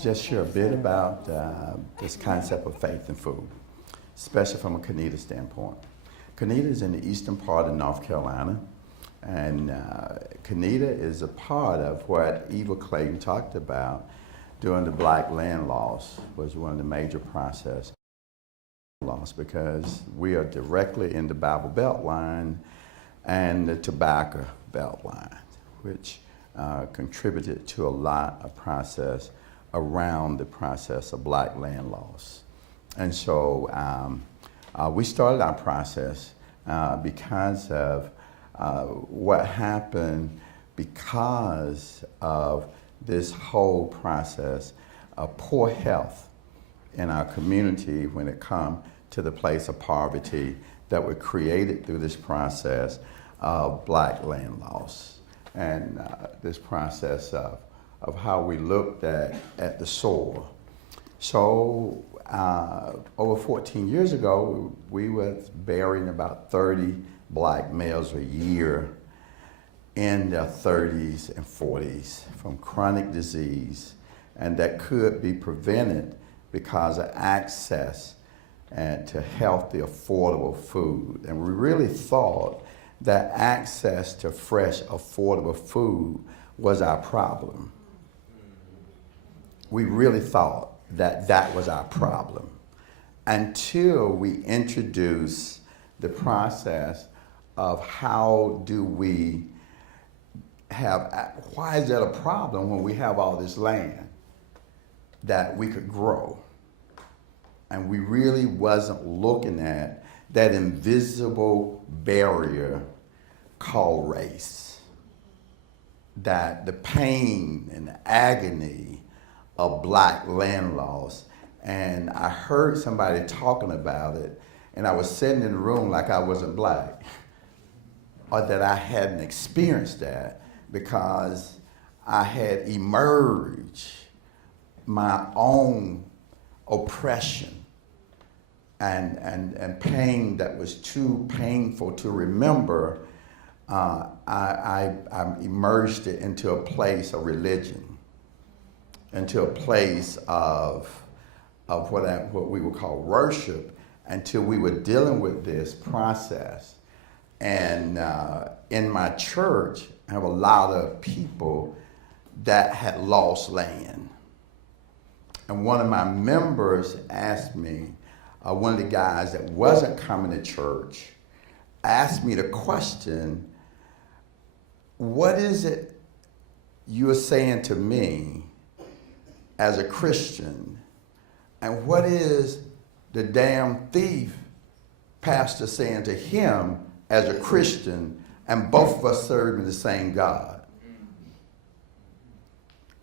just share a bit about this concept of faith and food, especially from a Kanita standpoint. Kanita is in the eastern part of North Carolina, and Kanita is a part of what Eva Clayton talked about during the Black land loss, was one of the major process loss, because we are directly in the Bible Belt line and the tobacco belt line, which contributed to a lot of process around the process of Black land loss. And so we started our process because of what happened because of this whole process of poor health in our community when it comes to the place of poverty that were created through this process of Black land loss. And this process of how we looked at the soil. So over 14 years ago, we were burying about 30 Black males a year in their 30s and 40s from chronic disease, and that could be prevented because of access and to healthy, affordable food. And we really thought that access to fresh, affordable food was our problem. We really thought that that was our problem until we introduced the process of how do we have, why is that a problem when we have all this land that we could grow? And we really wasn't looking at that invisible barrier called race, that the pain and the agony of Black land loss. And I heard somebody talking about it, and I was sitting in the room like I wasn't Black, or that I hadn't experienced that, because I had emerged my own oppression and pain that was too painful to remember. I immersed it into a place of religion, into a place of what we would call worship, until we were dealing with this process. And in my church, I have a lot of people that had lost land. And one of my members asked me, one of the guys that wasn't coming to church, asked me the question, what is it you're saying to me as a Christian, and what is the damn thief pastor saying to him as a Christian, and both of us serving the same God?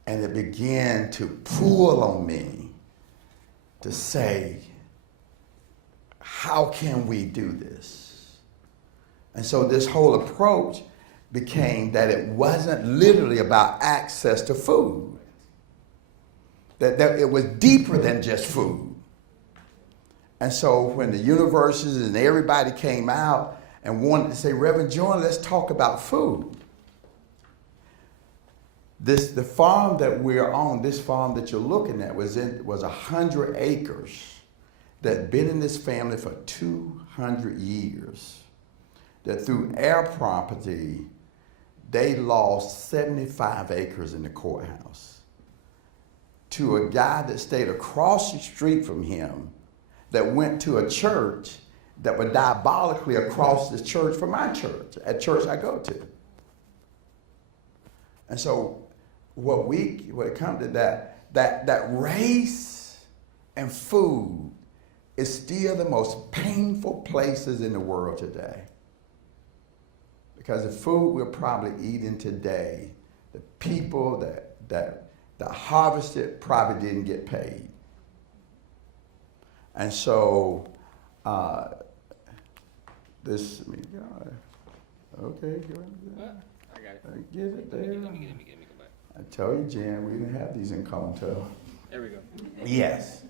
And it began to pull on me to say, how can we do this? And so this whole approach became that it wasn't literally about access to food, that it was deeper than just food. And so when the universities and everybody came out and wanted to say, Reverend Joyner, let's talk about food. The farm that we're on, this farm that you're looking at, was 100 acres that been in this family for 200 years. That through air property, they lost 75 acres in the courthouse to a guy that stayed across the street from him, that went to a church that was diabolically across the church from my church, at church I go to. And so when it comes to that race and food is still the most painful places in the world today. Because the food we're probably eating today, the people that harvested probably didn't get paid. And so this, okay, go ahead. I got it. Get it there. Let me I tell you, Jan, we didn't have these in Conto. There we go. Yes.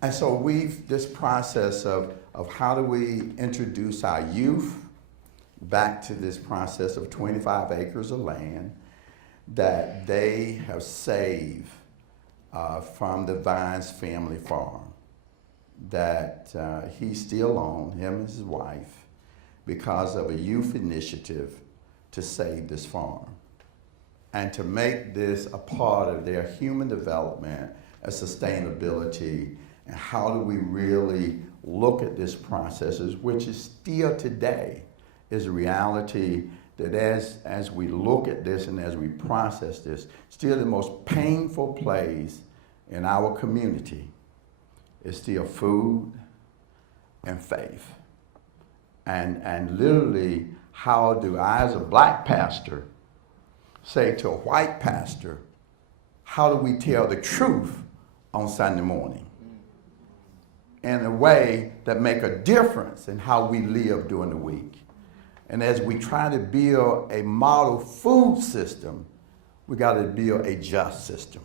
And so this process of how do we introduce our youth back to this process of 25 acres of land that they have saved from the Vines family farm that he still owned, him and his wife, because of a youth initiative to save this farm and to make this a part of their human development and sustainability, and how do we really look at this process, which is still today is a reality that as we look at this and as we process this, still the most painful place in our community is still food and faith. And literally, how do I, as a black pastor, say to a white pastor, how do we tell the truth on Sunday morning in a way that make a difference in how we live during the week? And as we try to build a model food system, we got to build a just system.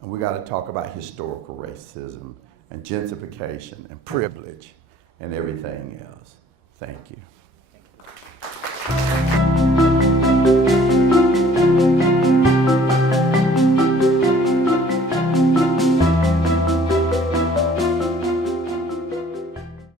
And we got to talk about historical racism and gentrification and privilege and everything else. Thank you.